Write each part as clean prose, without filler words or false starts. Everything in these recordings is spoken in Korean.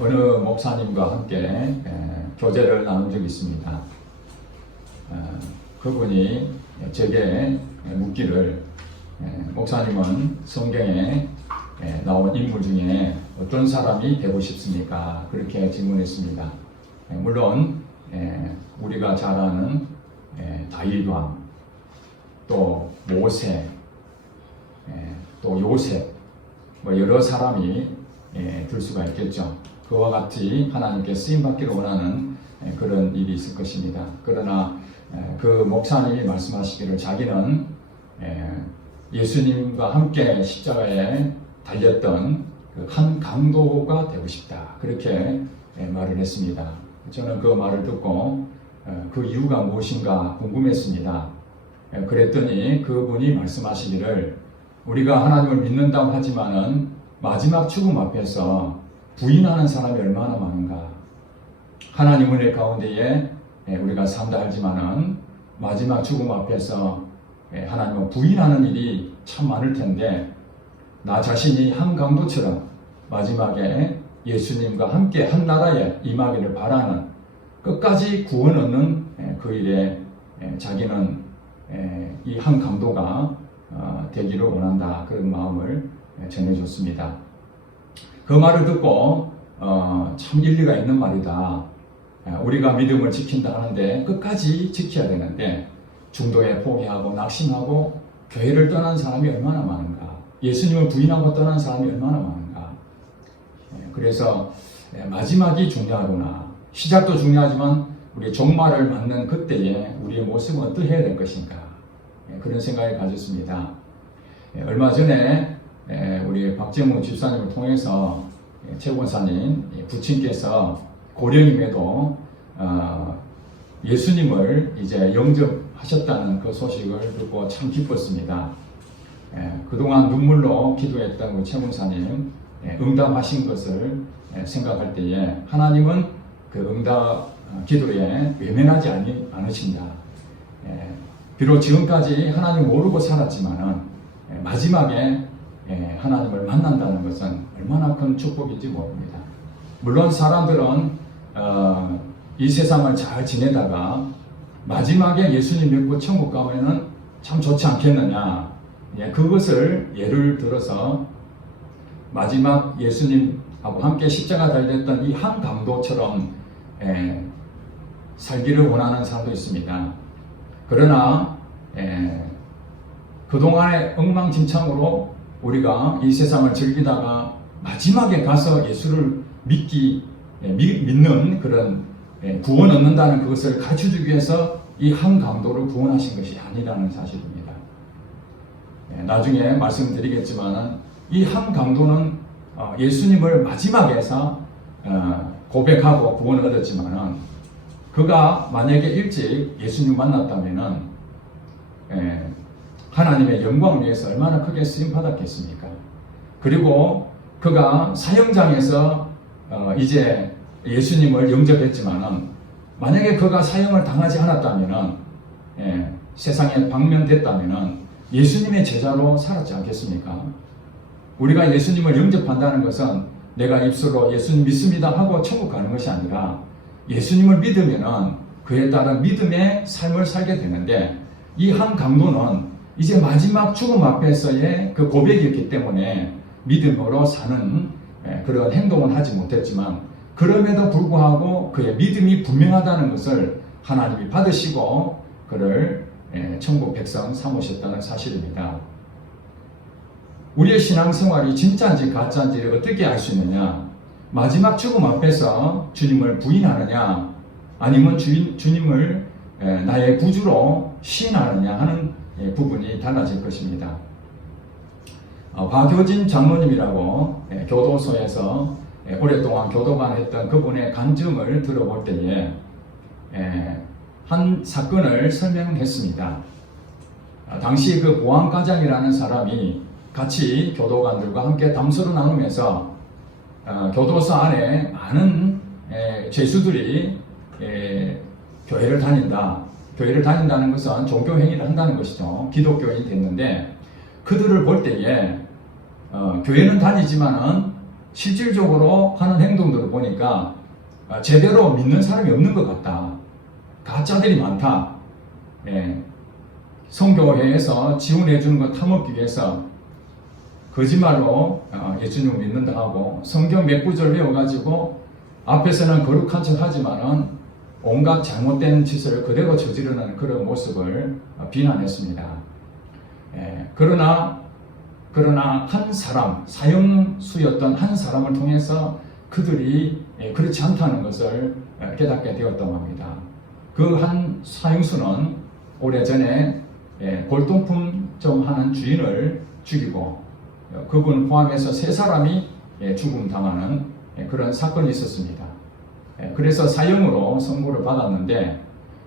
어느 목사님과 함께 교제를 나눈 적이 있습니다. 그분이 제게 묻기를 목사님은 성경에 나온 인물 중에 어떤 사람이 되고 싶습니까? 그렇게 질문했습니다. 물론 우리가 잘 아는 다윗 왕, 또 모세, 또 요셉, 여러 사람이 들 수가 있겠죠. 그와 같이 하나님께 쓰임받기를 원하는 그런 일이 있을 것입니다. 그러나 그 목사님이 말씀하시기를 자기는 예수님과 함께 십자가에 달렸던 그 한 강도가 되고 싶다. 그렇게 말을 했습니다. 저는 그 말을 듣고 그 이유가 무엇인가 궁금했습니다. 그랬더니 그분이 말씀하시기를 우리가 하나님을 믿는다고 하지만은 마지막 죽음 앞에서 부인하는 사람이 얼마나 많은가. 하나님 은혜 가운데에 우리가 산다 하지만은 마지막 죽음 앞에서 하나님을 부인하는 일이 참 많을 텐데 나 자신이 한 강도처럼 마지막에 예수님과 함께 한 나라에 임하기를 바라는 끝까지 구원 얻는 그 일에 자기는 이 한 강도가 되기를 원한다. 그런 마음을 전해줬습니다. 그 말을 듣고 참 일리가 있는 말이다. 우리가 믿음을 지킨다 하는데 끝까지 지켜야 되는데 중도에 포기하고 낙심하고 교회를 떠난 사람이 얼마나 많은가. 예수님을 부인하고 떠난 사람이 얼마나 많은가. 그래서 마지막이 중요하구나. 시작도 중요하지만 우리 종말을 맞는 그때에 우리의 모습은 어떻게 해야 될 것인가. 그런 생각을 가졌습니다. 얼마 전에 우리 박정우 집사님을 통해서 최 권사님 부친께서 고령임에도 예수님을 이제 영접하셨다는 그 소식을 듣고 참 기뻤습니다. 그동안 눈물로 기도했던 우리 최 권사님 응답하신 것을 생각할 때에 하나님은 그 응답 기도에 외면하지 않으신다. 비록 지금까지 하나님 모르고 살았지만은 마지막에 하나님을 만난다는 것은 얼마나 큰 축복인지 모릅니다. 물론 사람들은 이 세상을 잘 지내다가 마지막에 예수님 믿고 천국 가면은 참 좋지 않겠느냐. 그것을 예를 들어서 마지막 예수님하고 함께 십자가 달렸던 이 한 강도처럼 살기를 원하는 사람도 있습니다. 그러나 그동안의 엉망진창으로 우리가 이 세상을 즐기다가 마지막에 가서 예수를 믿는 그런 구원 얻는다는 그것을 가르쳐주기 위해서 이 한 강도를 구원하신 것이 아니라는 사실입니다. 나중에 말씀드리겠지만 이 한 강도는 예수님을 마지막에서 고백하고 구원을 얻었지만 그가 만약에 일찍 예수님 만났다면 하나님의 영광을 위해서 얼마나 크게 쓰임받았겠습니까? 그리고 그가 사형장에서 이제 예수님을 영접했지만 만약에 그가 사형을 당하지 않았다면 세상에 방면됐다면 예수님의 제자로 살았지 않겠습니까? 우리가 예수님을 영접한다는 것은 내가 입술로 예수님 믿습니다 하고 천국 가는 것이 아니라 예수님을 믿으면 그에 따른 믿음의 삶을 살게 되는데 이 한 강도는 이제 마지막 죽음 앞에서의 그 고백이었기 때문에 믿음으로 사는 그런 행동은 하지 못했지만 그럼에도 불구하고 그의 믿음이 분명하다는 것을 하나님이 받으시고 그를 천국 백성 삼으셨다는 사실입니다. 우리의 신앙생활이 진짜인지 가짜인지를 어떻게 알 수 있느냐? 마지막 죽음 앞에서 주님을 부인하느냐 아니면 주님을 나의 구주로 시인하느냐 하는 부분이 달라질 것입니다. 박효진 장로님이라고 교도소에서 오랫동안 교도관 했던 그분의 간증을 들어볼 때에 한 사건을 설명했습니다. 당시 그 보안과장이라는 사람이 같이 교도관들과 함께 담소를 나누면서 교도소 안에 많은 죄수들이 교회를 다닌다. 교회를 다닌다는 것은 종교행위를 한다는 것이죠. 기독교인이 됐는데 그들을 볼 때에 교회는 다니지만은 실질적으로 하는 행동들을 보니까 제대로 믿는 사람이 없는 것 같다. 가짜들이 많다. 성교회에서 지원해 주는 거 타먹기 위해서 거짓말로 예수님을 믿는다 하고 성경 몇 구절 외워가지고 앞에서는 거룩한 척 하지만은 온갖 잘못된 짓을 그대로 저지르는 그런 모습을 비난했습니다. 그러나 한 사람, 사형수였던 한 사람을 통해서 그들이 그렇지 않다는 것을 깨닫게 되었다고 합니다. 그 한 사형수는 오래전에 골동품점 하는 주인을 죽이고 그분 포함해서 3사람이 죽음 당하는 그런 사건이 있었습니다. 그래서 사형으로 선고를 받았는데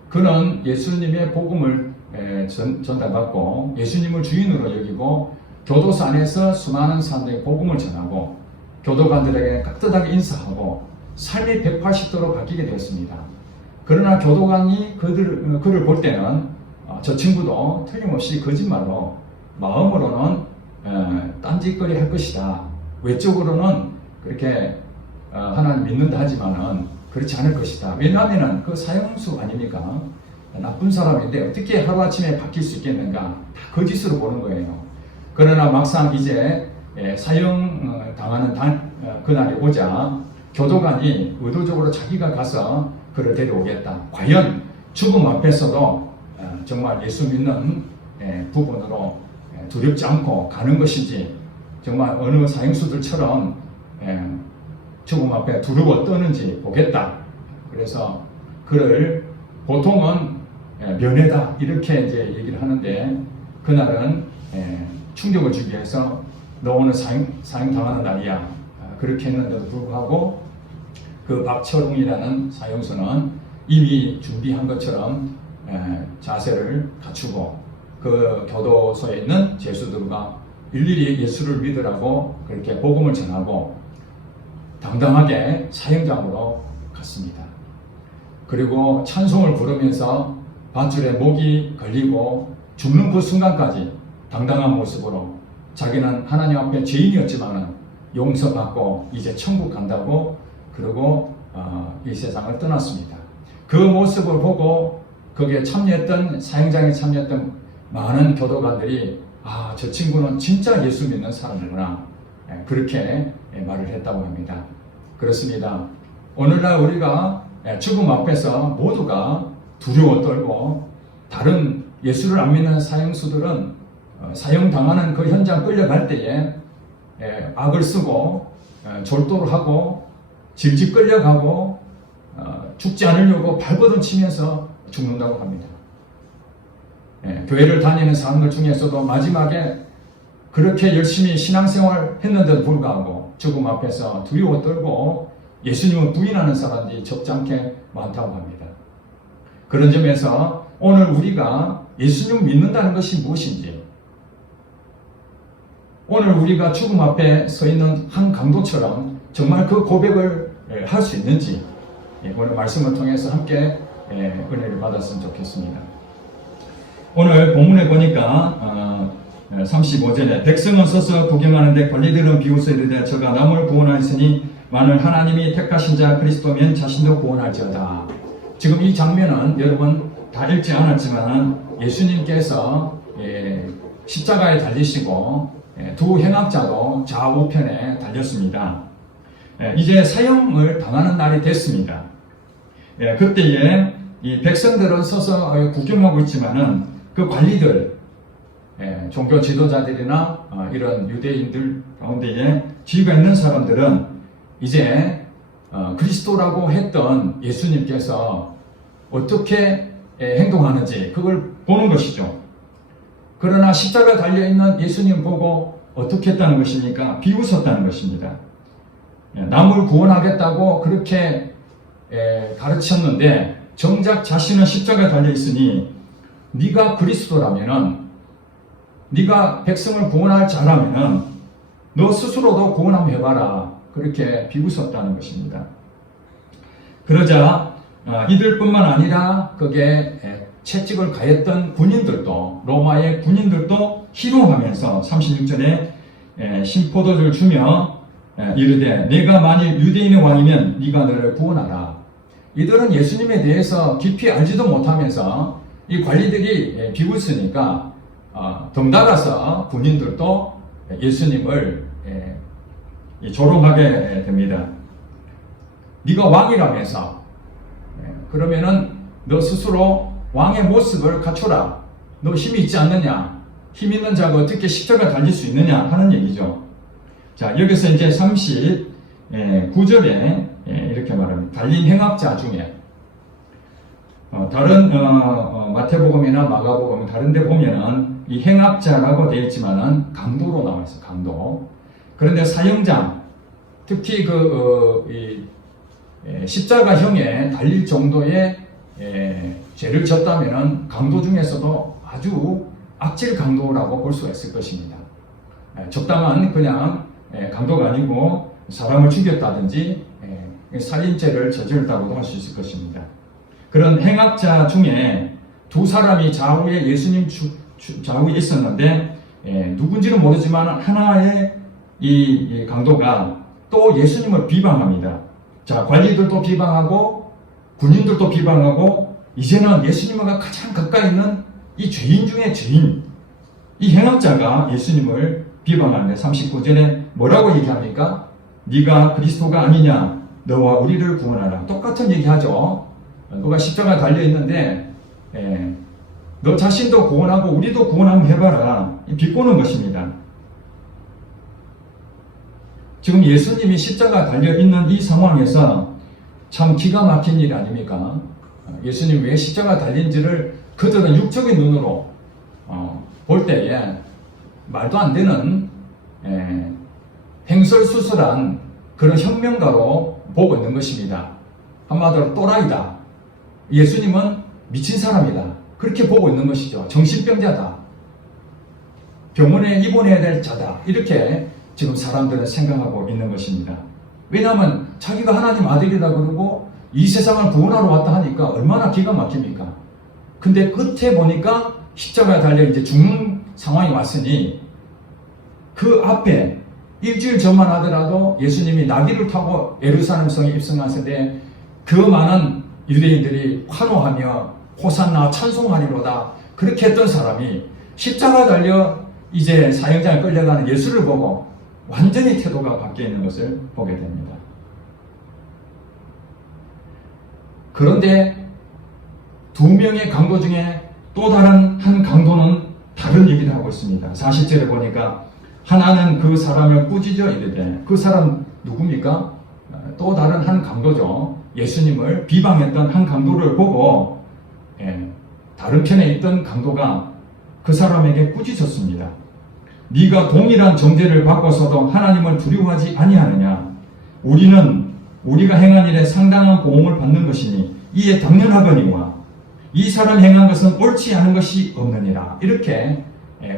그는 예수님의 복음을 전달받고 예수님을 주인으로 여기고 교도소 안에서 수많은 사람들에게 복음을 전하고 교도관들에게 깍듯하게 인사하고 삶이 180도로 바뀌게 되었습니다. 그러나 교도관이 그를 볼 때는 저 친구도 틀림없이 거짓말로 마음으로는 딴짓거리 할 것이다. 외적으로는 그렇게 하나님 믿는다 하지만은 그렇지 않을 것이다. 왜냐하면 그 사형수 아닙니까? 나쁜 사람인데 어떻게 하루아침에 바뀔 수 있겠는가? 다 거짓으로 보는 거예요. 그러나 막상 이제 사형 당하는 그날이 오자 교도관이 의도적으로 자기가 가서 그를 데려오겠다. 과연 죽음 앞에서도 정말 예수 믿는 부분으로 두렵지 않고 가는 것인지 정말 어느 사형수들처럼 죽음 앞에 두르고 떠는지 보겠다. 그래서 그를 보통은 면회다 이렇게 이제 얘기를 하는데 그날은 충격을 주기 위해서 너 오늘 사형 당하는 날이야. 그렇게 했는데도 불구하고 그 박철웅이라는 사형수는 이미 준비한 것처럼 자세를 갖추고 그 교도소에 있는 죄수들과 일일이 예수를 믿으라고 그렇게 복음을 전하고 당당하게 사형장으로 갔습니다. 그리고 찬송을 부르면서 밧줄에 목이 걸리고 죽는 그 순간까지 당당한 모습으로 자기는 하나님 앞에 죄인이었지만 용서받고 이제 천국 간다고 그러고 이 세상을 떠났습니다. 그 모습을 보고 거기에 참여했던 사형장에 참여했던 많은 교도관들이 저 친구는 진짜 예수 믿는 사람이구나 그렇게 말을 했다고 합니다. 그렇습니다. 오늘날 우리가 죽음 앞에서 모두가 두려워 떨고 다른 예수를 안 믿는 사형수들은 사형당하는 그 현장 끌려갈 때에 악을 쓰고 졸도를 하고 질질 끌려가고 죽지 않으려고 발버둥 치면서 죽는다고 합니다. 교회를 다니는 사람들 중에서도 마지막에 그렇게 열심히 신앙생활 했는데도 불구하고 죽음 앞에서 두려워 떨고 예수님을 부인하는 사람들이 적잖게 많다고 합니다. 그런 점에서 오늘 우리가 예수님을 믿는다는 것이 무엇인지 오늘 우리가 죽음 앞에 서 있는 한 강도처럼 정말 그 고백을 할 수 있는지 오늘 말씀을 통해서 함께 은혜를 받았으면 좋겠습니다. 오늘 본문에 보니까 35절에 백성은 서서 구경하는데 관리들은 비웃어 이르되 저가 남을 구원하였으니 만일 하나님이 택하신 자 그리스도면 자신도 구원할지어다. 지금 이 장면은 여러분 다 읽지 않았지만 예수님께서 십자가에 달리시고 두 행악자도 좌우편에 달렸습니다. 이제 사형을 당하는 날이 됐습니다. 그때에 이 백성들은 서서 구경하고 있지만은 그 관리들, 종교 지도자들이나 이런 유대인들 가운데에 지위가 있는 사람들은 이제 그리스도라고 했던 예수님께서 어떻게 행동하는지 그걸 보는 것이죠. 그러나 십자가 달려있는 예수님 보고 어떻게 했다는 것입니까? 비웃었다는 것입니다. 남을 구원하겠다고 그렇게 가르쳤는데 정작 자신은 십자가에 달려있으니 네가 그리스도라면은 네가 백성을 구원할 자라면은 너 스스로도 구원 한번 해봐라. 그렇게 비웃었다는 것입니다. 그러자 이들뿐만 아니라 거기에 채찍을 가했던 군인들도 로마의 군인들도 희롱하면서 36절에 신포도주를 주며 이르되 내가 만일 유대인의 왕이면 네가 너를 구원하라. 이들은 예수님에 대해서 깊이 알지도 못하면서 이 관리들이 비웃으니까 덩달아서 군인들도 예수님을 조롱하게 됩니다. 네가 왕이라면서 그러면은 너 스스로 왕의 모습을 갖춰라. 너 힘이 있지 않느냐? 힘 있는 자가 어떻게 십자가 달릴 수 있느냐 하는 얘기죠. 자, 여기서 이제 39절에 이렇게 말합니다. 달린 행악자 중에 다른 마태복음이나 마가복음 다른 데 보면은 이 행악자라고 되어 있지만은 강도로 나와 있어요. 강도. 그런데 사형장, 특히 십자가형에 달릴 정도의 죄를 졌다면은 강도 중에서도 아주 악질 강도라고 볼 수가 있을 것입니다. 적당한 그냥 강도가 아니고 사람을 죽였다든지 살인죄를 저질렀다고도 할 수 있을 것입니다. 그런 행악자 중에 두 사람이 좌우에 예수님 좌우에 있었는데 누군지는 모르지만 하나의 이 강도가 또 예수님을 비방합니다. 자, 관리들도 비방하고 군인들도 비방하고 이제는 예수님과 가장 가까이 있는 이 죄인 중에 죄인, 이 행악자가 예수님을 비방하는데 39절에 뭐라고 얘기합니까? 네가 그리스도가 아니냐? 너와 우리를 구원하라. 똑같은 얘기하죠. 너가 십자가 달려있는데 너 자신도 구원하고 우리도 구원 한번 해봐라. 비꼬는 것입니다. 지금 예수님이 십자가 달려있는 이 상황에서 참 기가 막힌 일 아닙니까? 예수님 왜 십자가 달린지를 그들은 육적인 눈으로 볼 때에 말도 안 되는 횡설수설한 그런 혁명가로 보고 있는 것입니다. 한마디로 또라이다. 예수님은 미친 사람이다. 그렇게 보고 있는 것이죠. 정신병자다. 병원에 입원해야 될 자다. 이렇게 지금 사람들은 생각하고 있는 것입니다. 왜냐하면 자기가 하나님 아들이다 그러고 이 세상을 구원하러 왔다 하니까 얼마나 기가 막힙니까? 근데 끝에 보니까 십자가에 달려 이제 죽는 상황이 왔으니 그 앞에 일주일 전만 하더라도 예수님이 나귀를 타고 예루살렘 성에 입성하실 때 그 많은 유대인들이 환호하며 호산나 찬송하리로다 그렇게 했던 사람이 십자가 달려 이제 사형장에 끌려가는 예수를 보고 완전히 태도가 바뀌어 있는 것을 보게 됩니다. 그런데 두 명의 강도 중에 또 다른 한 강도는 다른 얘기를 하고 있습니다. 40절에 보니까 하나는 그 사람을 꾸짖어 이르되, 그 사람 누굽니까? 또 다른 한 강도죠. 예수님을 비방했던 한 강도를 보고 다른 편에 있던 강도가 그 사람에게 꾸짖었습니다. 네가 동일한 정죄를 받고서도 하나님을 두려워하지 아니하느냐? 우리가 행한 일에 상당한 보응을 받는 것이니 이에 당연하거니와 이 사람 행한 것은 옳지 않은 것이 없느니라. 이렇게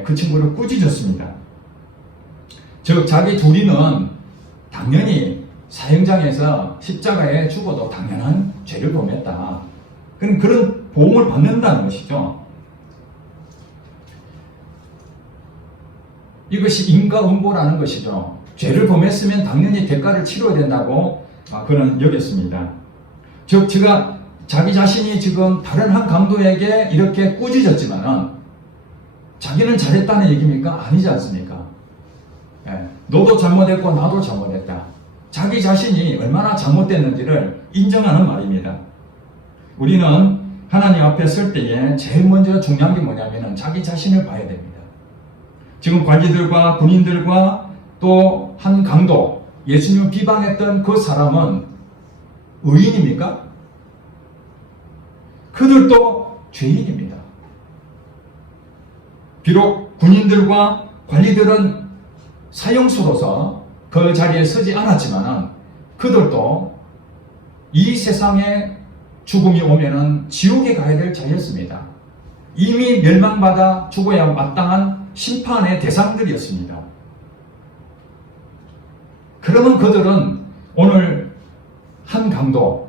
그 친구를 꾸짖었습니다. 즉 자기 둘이는 당연히 사형장에서 십자가에 죽어도 당연한 죄를 범했다. 그런 보응을 받는다는 것이죠. 이것이 인과응보라는 것이죠. 죄를 범했으면 당연히 대가를 치러야 된다고 그는 여겼습니다. 즉 제가 자기 자신이 지금 다른 한 강도에게 이렇게 꾸짖었지만은 자기는 잘했다는 얘기입니까? 아니지 않습니까? 너도 잘못했고 나도 잘못했다. 자기 자신이 얼마나 잘못됐는지를 인정하는 말입니다. 우리는 하나님 앞에 설 때에 제일 먼저 중요한 게 뭐냐면은 자기 자신을 봐야 됩니다. 지금 관리들과 군인들과 또 한 강도, 예수님을 비방했던 그 사람은 의인입니까? 그들도 죄인입니다. 비록 군인들과 관리들은 사형수로서 그 자리에 서지 않았지만 그들도 이 세상에 죽음이 오면은 지옥에 가야 될 자였습니다. 이미 멸망받아 죽어야 마땅한 심판의 대상들이었습니다. 그러면 그들은 오늘 한 강도,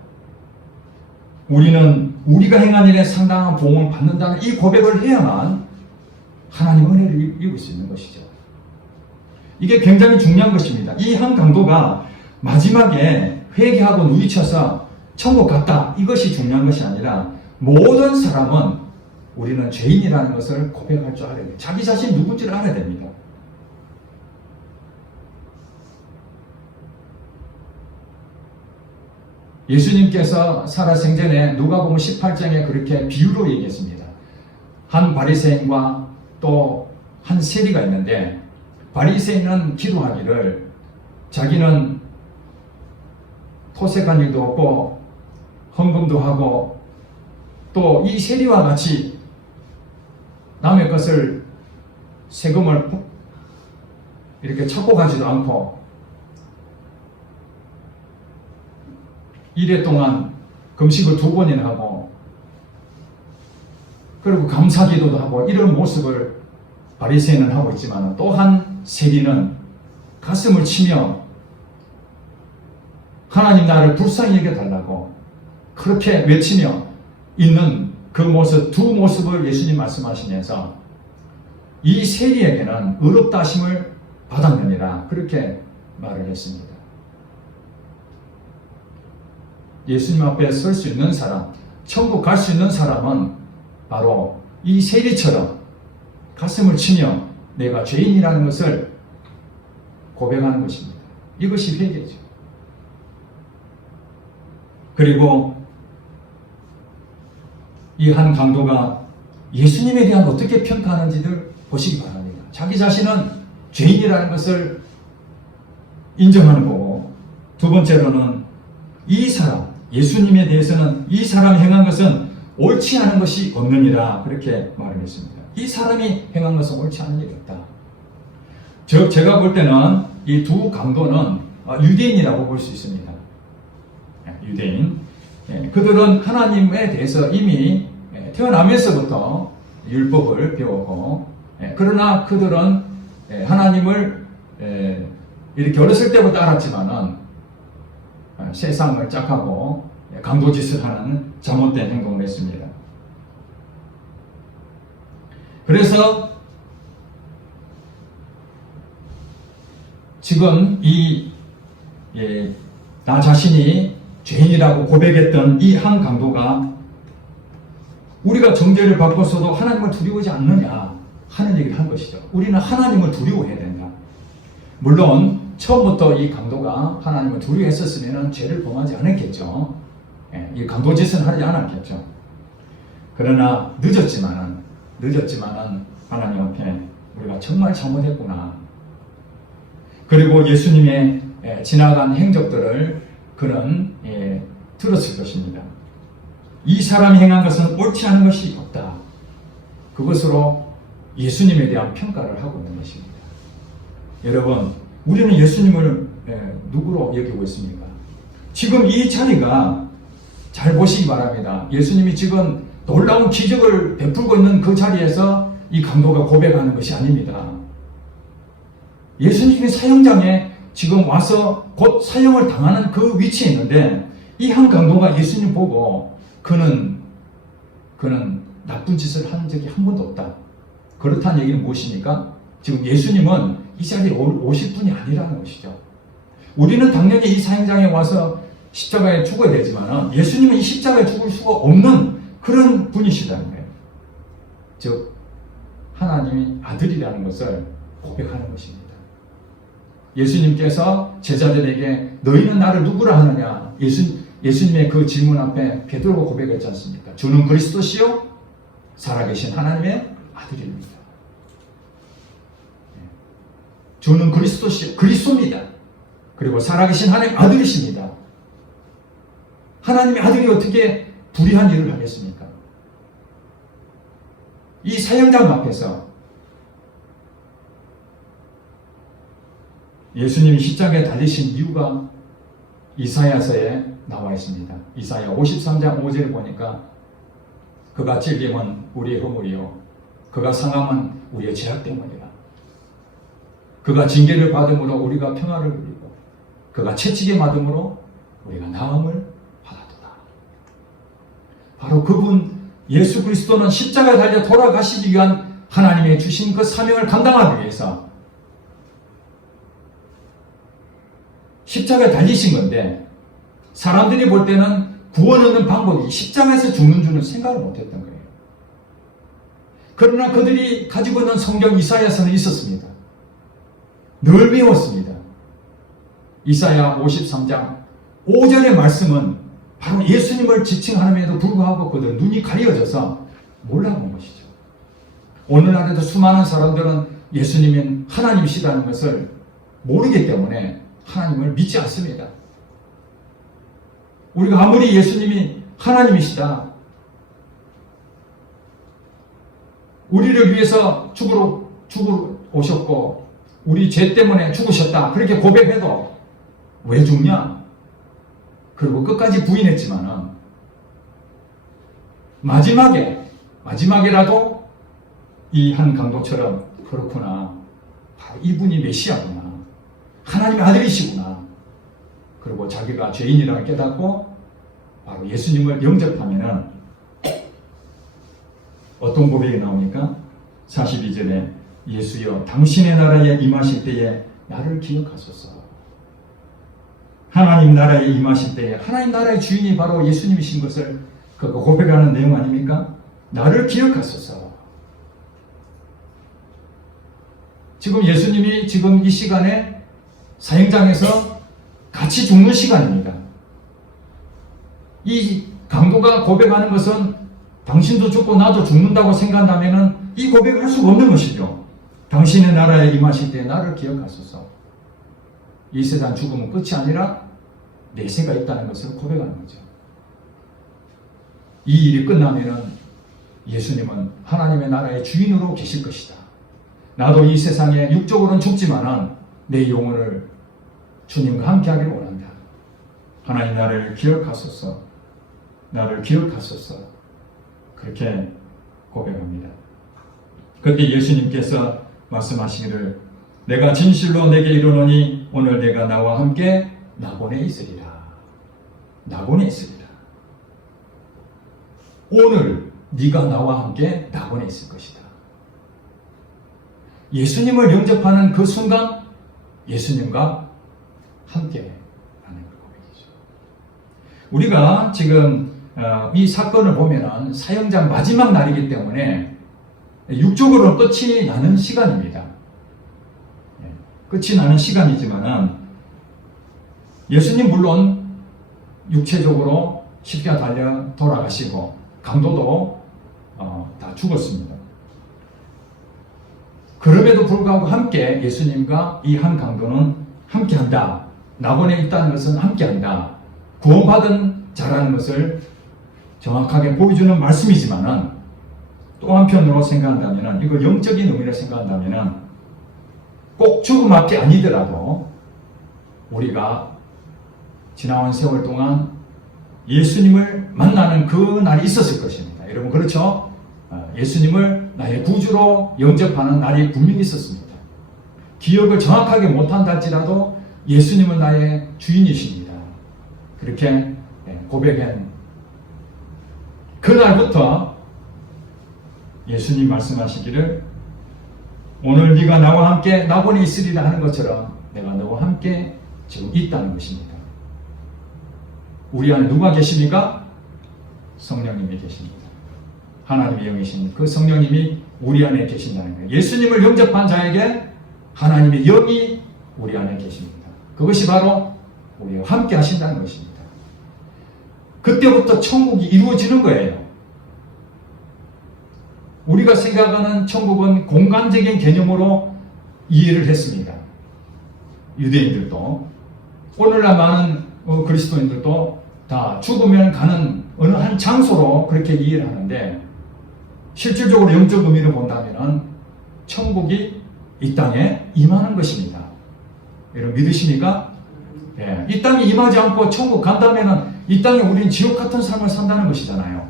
우리가 행한 일에 상당한 보응을 받는다는 이 고백을 해야만 하나님 은혜를 입을 수 있는 것이죠. 이게 굉장히 중요한 것입니다. 이 한 강도가 마지막에 회개하고 누이쳐서 천국 갔다. 이것이 중요한 것이 아니라 모든 사람은 우리는 죄인이라는 것을 고백할 줄 알아야 돼요. 자기 자신 누군지를 알아야 됩니다. 예수님께서 살아생전에 누가복음 18장에 그렇게 비유로 얘기했습니다. 한 바리새인과 또 한 세리가 있는데 바리새인은 기도하기를 자기는 토색한 일도 없고 헌금도 하고 또 이 세리와 같이 남의 것을 세금을 이렇게 찾고 가지도 않고 이래 동안 금식을 2번이나 하고 그리고 감사기도도 하고 이런 모습을 바리새인은 하고 있지만 또한 세리는 가슴을 치며 하나님 나를 불쌍히 여겨달라고 그렇게 외치며 있는 그 모습, 두 모습을 예수님 말씀하시면서 이 세리에게는 의롭다 하심을 받았느니라 그렇게 말을 했습니다. 예수님 앞에 설 수 있는 사람, 천국 갈 수 있는 사람은 바로 이 세리처럼 가슴을 치며 내가 죄인이라는 것을 고백하는 것입니다. 이것이 회개죠. 그리고 이 한 강도가 예수님에 대한 어떻게 평가하는지를 보시기 바랍니다. 자기 자신은 죄인이라는 것을 인정하는 거고, 두 번째로는 이 사람, 예수님에 대해서는 이 사람이 행한 것은 옳지 않은 것이 없느니라 그렇게 말을 했습니다. 이 사람이 행한 것은 옳지 않은 일이 없다. 제가 볼 때는 이 두 강도는 유대인이라고 볼 수 있습니다. 유대인. 그들은 하나님에 대해서 이미 태어나면서부터 율법을 배웠고, 그러나 그들은 하나님을 이렇게 어렸을 때부터 알았지만은 세상을 짝하고 강도짓을 하는 잘못된 행동을 했습니다. 그래서 지금 나 자신이 죄인이라고 고백했던 이 한 강도가 우리가 정죄를 받고서도 하나님을 두려워하지 않느냐 하는 얘기를 한 것이죠. 우리는 하나님을 두려워해야 된다. 물론 처음부터 이 강도가 하나님을 두려워했었으면 죄를 범하지 않았겠죠. 이 강도짓은 하지 않았겠죠. 그러나 늦었지만은 하나님 앞에 우리가 정말 잘못했구나. 그리고 예수님의 지나간 행적들을 그는 들었을 것입니다. 이 사람이 행한 것은 옳지 않은 것이 없다. 그것으로 예수님에 대한 평가를 하고 있는 것입니다. 여러분, 우리는 예수님을 누구로 여기고 있습니까? 지금 이 자리가 잘 보시기 바랍니다. 예수님이 지금 놀라운 기적을 베풀고 있는 그 자리에서 이 강도가 고백하는 것이 아닙니다. 예수님이 사형장에 지금 와서 곧 사형을 당하는 그 위치에 있는데 이 한 강도가 예수님 보고 그는 나쁜 짓을 한 적이 한 번도 없다. 그렇다는 얘기는 무엇입니까? 지금 예수님은 이 자리에 오실 분이 아니라는 것이죠. 우리는 당연히 이 사형장에 와서 십자가에 죽어야 되지만 예수님은 이 십자가에 죽을 수가 없는 그런 분이시다는 거예요. 즉 하나님이 아들이라는 것을 고백하는 것입니다. 예수님께서 제자들에게 너희는 나를 누구라 하느냐? 예수님의 그 질문 앞에 베드로가 고백했지 않습니까? 주는 그리스도시요 살아계신 하나님의 아들입니다. 주는 그리스도시요 그리스도입니다. 그리고 살아계신 하나님의 아들이십니다. 하나님의 아들이 어떻게 불의한 일을 하겠습니까? 이 사형장 앞에서 예수님이 십자가에 달리신 이유가 이사야서에 나와 있습니다. 이사야 53장 5절을 보니까 그가 찔림은 우리의 허물이요 그가 상함은 우리의 죄악 때문이라. 그가 징계를 받음으로 우리가 평화를 누리고 그가 채찍에 맞음으로 우리가 나음을 받았도다. 바로 그분 예수 그리스도는 십자가에 달려 돌아가시기 위한 하나님의 주신 그 사명을 감당하기 위해서 십자가에 달리신 건데 사람들이 볼 때는 구원 얻는 방법이 십자가에서 죽는 줄은 생각을 못했던 거예요. 그러나 그들이 가지고 있는 성경 이사야서는 있었습니다. 늘 배웠습니다. 이사야 53장 5절의 말씀은 바로 예수님을 지칭함에도 불구하고 그들 눈이 가려져서 몰라본 것이죠. 오늘날에도 수많은 사람들은 예수님은 하나님이시라는 것을 모르기 때문에 하나님을 믿지 않습니다. 우리가 아무리 예수님이 하나님이시다, 우리를 위해서 죽으러 오셨고 우리 죄 때문에 죽으셨다 그렇게 고백해도 왜 죽냐? 그리고 끝까지 부인했지만은 마지막에라도 이 한 강도처럼 그렇구나, 바로 이분이 메시아구나, 하나님의 아들이시구나, 그리고 자기가 죄인이라고 깨닫고 바로 예수님을 영접하면은 어떤 고백이 나옵니까? 42절에 예수여 당신의 나라에 임하실 때에 나를 기억하소서. 하나님 나라에 임하실 때에 하나님 나라의 주인이 바로 예수님이신 것을 고백하는 내용 아닙니까? 나를 기억하소서. 지금 예수님이 지금 이 시간에 사형장에서 같이 죽는 시간입니다. 이 강도가 고백하는 것은 당신도 죽고 나도 죽는다고 생각한다면 이 고백을 할 수가 없는 것이죠. 당신의 나라에 임하실 때 나를 기억하소서. 이 세상 죽음은 끝이 아니라 내세가 있다는 것을 고백하는 거죠. 이 일이 끝나면 예수님은 하나님의 나라의 주인으로 계실 것이다. 나도 이 세상에 육적으로는 죽지만은 내 영혼을 주님과 함께 하기를 원한다. 하나님 나를 기억하소서. 나를 기억하소서. 그렇게 고백합니다. 그때 예수님께서 말씀하시기를 내가 진실로 내게 이르노니 오늘 내가 나와 함께 낙원에 있으리라. 낙원에 있으리라. 오늘 네가 나와 함께 낙원에 있을 것이다. 예수님을 영접하는 그 순간 예수님과 함께 하는 고백이죠. 우리가 지금 이 사건을 보면은 사형장 마지막 날이기 때문에 육적으로 끝이 나는 시간입니다. 끝이 나는 시간이지만은 예수님 물론 육체적으로 십자가 달려 돌아가시고 강도도 다 죽었습니다. 그럼에도 불구하고 함께 예수님과 이 한 강도는 함께한다. 낙원에 있다는 것은 함께한다. 구원받은 자라는 것을 정확하게 보여주는 말씀이지만은 또 한편으로 생각한다면은 이거 영적인 의미로 생각한다면은 꼭 죽음밖에 아니더라도 우리가 지나온 세월 동안 예수님을 만나는 그 날이 있었을 것입니다. 여러분 그렇죠? 예수님을 나의 구주로 영접하는 날이 분명히 있었습니다. 기억을 정확하게 못한다 할지라도 예수님은 나의 주인이십니다. 그렇게 고백한 그날부터 예수님 말씀하시기를 오늘 네가 나와 함께 낙원에 있으리라 하는 것처럼 내가 너와 함께 지금 있다는 것입니다. 우리 안에 누가 계십니까? 성령님이 계십니다. 하나님의 영이신 그 성령님이 우리 안에 계신다는 거예요. 예수님을 영접한 자에게 하나님의 영이 우리 안에 계십니다. 그것이 바로 우리와 함께 하신다는 것입니다. 그때부터 천국이 이루어지는 거예요. 우리가 생각하는 천국은 공간적인 개념으로 이해를 했습니다. 유대인들도 오늘날 많은 그리스도인들도 다 죽으면 가는 어느 한 장소로 그렇게 이해를 하는데 실질적으로 영적 의미를 본다면 천국이 이 땅에 임하는 것입니다. 여러분 믿으십니까? 예, 이 땅에 임하지 않고 천국 간다면 이 땅에 우리는 지옥 같은 삶을 산다는 것이잖아요.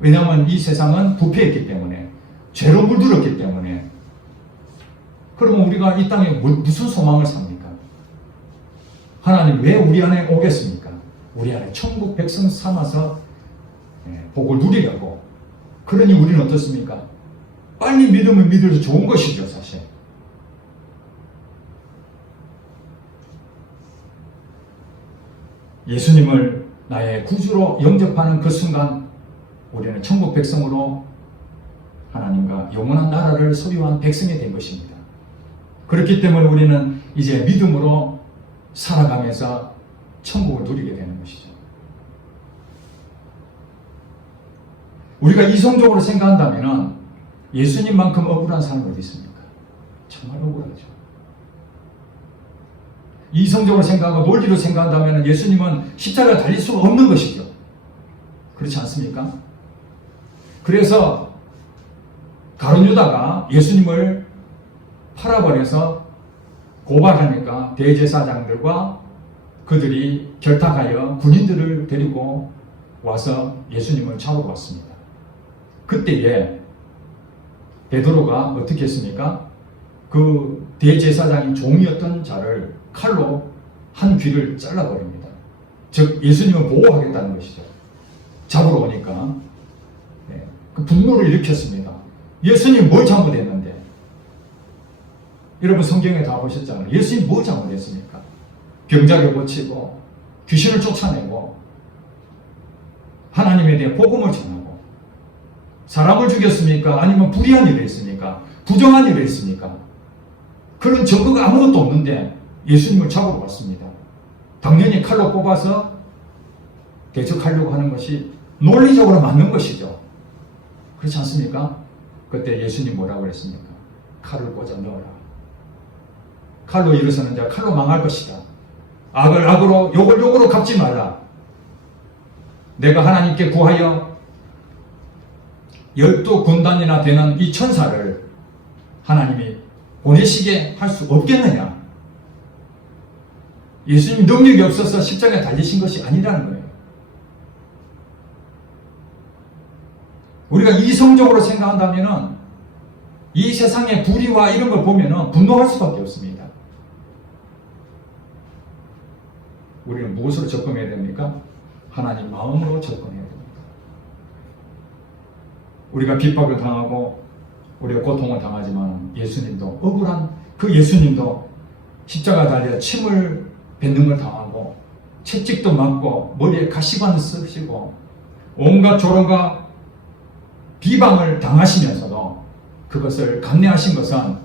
왜냐하면 이 세상은 부패했기 때문에 죄로 물들었기 때문에. 그러면 우리가 이 땅에 무슨 소망을 삽니까? 하나님 왜 우리 안에 오겠습니까? 우리 안에 천국 백성 삼아서 복을 누리려고. 그러니 우리는 어떻습니까? 빨리 믿으면 믿을수록 좋은 것이죠, 사실. 예수님을 나의 구주로 영접하는 그 순간 우리는 천국 백성으로 하나님과 영원한 나라를 소유한 백성이 된 것입니다. 그렇기 때문에 우리는 이제 믿음으로 살아가면서 천국을 누리게 되는 것이죠. 우리가 이성적으로 생각한다면 예수님만큼 억울한 사람이 어디 있습니까? 정말 억울하죠. 이성적으로 생각하고 논리로 생각한다면 예수님은 십자가에 달릴 수가 없는 것이죠. 그렇지 않습니까? 그래서 가룟 유다가 예수님을 팔아버려서 고발하니까 대제사장들과 그들이 결탁하여 군인들을 데리고 와서 예수님을 잡으러 왔습니다. 그때에 베드로가 어떻게 했습니까? 그 대제사장인 종이었던 자를 칼로 한 귀를 잘라버립니다. 즉 예수님을 보호하겠다는 것이죠. 잡으러 오니까 그 분노를 일으켰습니다. 예수님 뭘 잘못했는데? 여러분 성경에 다 보셨잖아요. 예수님 뭘 잘못했습니까? 병자를 고치고 귀신을 쫓아내고 하나님에 대해 복음을 전하고 사람을 죽였습니까? 아니면 불의한 일을 했습니까? 부정한 일을 했습니까? 그런 증거가 아무것도 없는데 예수님을 잡으러 왔습니다. 당연히 칼로 뽑아서 대적하려고 하는 것이 논리적으로 맞는 것이죠. 그렇지 않습니까? 그때 예수님 뭐라고 그랬습니까? 칼을 꽂아 넣어라. 칼로 일어서는 자 칼로 망할 것이다. 악을 악으로 욕을 욕으로 갚지 마라. 내가 하나님께 구하여 12군단이나 되는 이 천사를 하나님이 보내시게 할 수 없겠느냐? 예수님 능력이 없어서 십자가에 달리신 것이 아니라는 거예요. 우리가 이성적으로 생각한다면 이 세상의 불의와 이런 걸 보면 분노할 수밖에 없습니다. 우리는 무엇으로 접근해야 됩니까? 하나님 마음으로 접근해야 됩니다. 우리가 핍박을 당하고 우리가 고통을 당하지만 예수님도 억울한 그 예수님도 십자가 달려 침을 뱉는 걸 당하고 채찍도 맞고 머리에 가시관을 쓰시고 온갖 조롱과 비방을 당하시면서도 그것을 감내하신 것은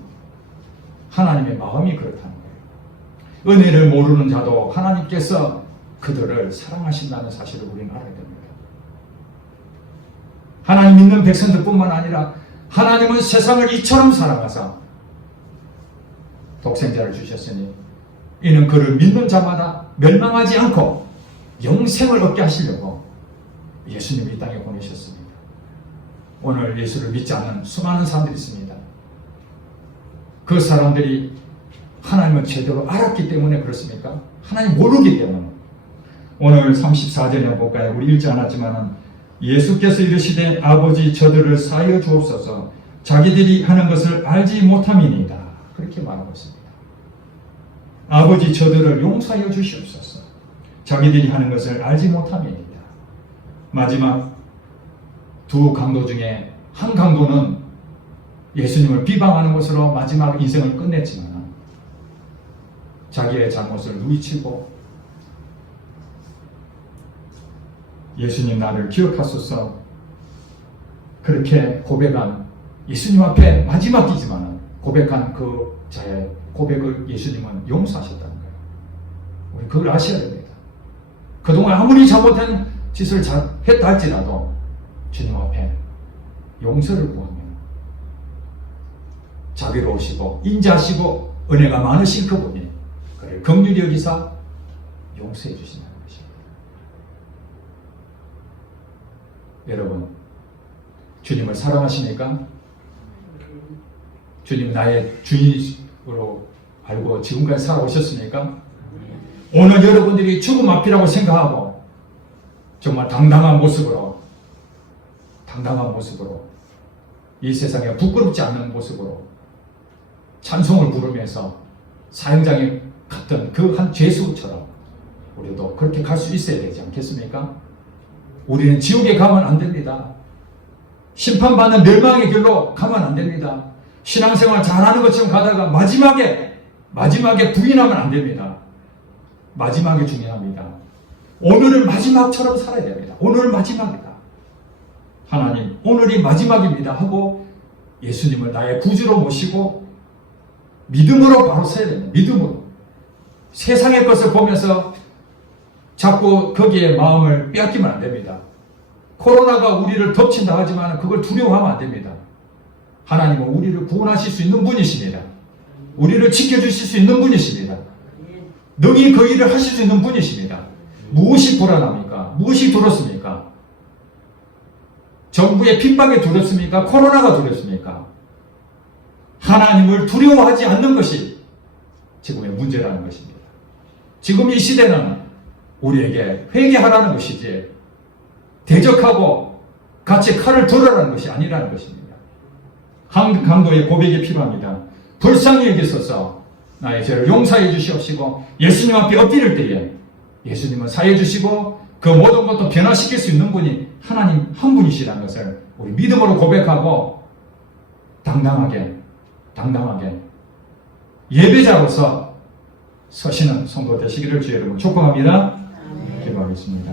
하나님의 마음이 그렇다는 거예요. 은혜를 모르는 자도 하나님께서 그들을 사랑하신다는 사실을 우리는 알아야 됩니다. 하나님 믿는 백성들뿐만 아니라 하나님은 세상을 이처럼 사랑하사 독생자를 주셨으니 이는 그를 믿는 자마다 멸망하지 않고 영생을 얻게 하시려고 예수님이 이 땅에 보내셨습니다. 오늘 예수를 믿지 않는 수많은 사람들이 있습니다. 그 사람들이 하나님을 제대로 알았기 때문에 그렇습니까? 하나님 모르기 때문에. 오늘 34절에 볼까요? 우리 읽지 않았지만 예수께서 이르시되 아버지 저들을 사하여 주옵소서 자기들이 하는 것을 알지 못함이니이다. 그렇게 말하고 있습니다. 아버지 저들을 용서하여 주시옵소서 자기들이 하는 것을 알지 못함이니이다. 마지막 두 강도 중에 한 강도는 예수님을 비방하는 것으로 마지막 인생을 끝냈지만 자기의 잘못을 누이치고 예수님 나를 기억하소서 그렇게 고백한 예수님 앞에 마지막 기지만 고백한 그 자의 고백을 예수님은 용서하셨다는 거예요. 우리 그걸 아셔야 됩니다. 그동안 아무리 잘못한 짓을 했다 할지라도 주님 앞에 용서를 구하면 자비로우시고 인자하시고 은혜가 많으신 그분이 그를 긍휼히 여기사 용서해 주신다는 것입니다. 여러분 주님을 사랑하십니까? 주님 나의 주인으로 알고 지금까지 살아오셨습니까? 오늘 여러분들이 죽음 앞이라고 생각하고 정말 당당한 모습으로 이 세상에 부끄럽지 않는 모습으로 찬송을 부르면서 사형장에 갔던 그 한 죄수처럼 우리도 그렇게 갈 수 있어야 되지 않겠습니까? 우리는 지옥에 가면 안 됩니다. 심판받는 멸망의 길로 가면 안 됩니다. 신앙생활 잘하는 것처럼 가다가 마지막에 부인하면 안 됩니다. 마지막에 중요합니다. 오늘은 마지막처럼 살아야 됩니다. 오늘 마지막이다. 하나님, 오늘이 마지막입니다 하고 예수님을 나의 구주로 모시고 믿음으로 바로 서야 됩니다. 믿음으로. 세상의 것을 보면서 자꾸 거기에 마음을 빼앗기면 안 됩니다. 코로나가 우리를 덮친다 하지만 그걸 두려워하면 안 됩니다. 하나님은 우리를 구원하실 수 있는 분이십니다. 우리를 지켜주실 수 있는 분이십니다. 능히 그 일을 하실 수 있는 분이십니다. 무엇이 불안합니까? 무엇이 두렵습니까? 정부의 핍박이 두렵습니까? 코로나가 두렵습니까? 하나님을 두려워하지 않는 것이 지금의 문제라는 것입니다. 지금 이 시대는 우리에게 회개하라는 것이지 대적하고 같이 칼을 들으라는 것이 아니라는 것입니다. 강도의 고백이 필요합니다. 불쌍히 여기소서 나의 죄를 용서해 주시옵시고 예수님 앞에 엎드릴 때에 예수님은 사해 주시고 그 모든 것도 변화시킬 수 있는 분이 하나님 한 분이시라는 것을 우리 믿음으로 고백하고 당당하게 예배자로서 서시는 성도 되시기를 주의 이름으로 축복합니다. 기도하겠습니다.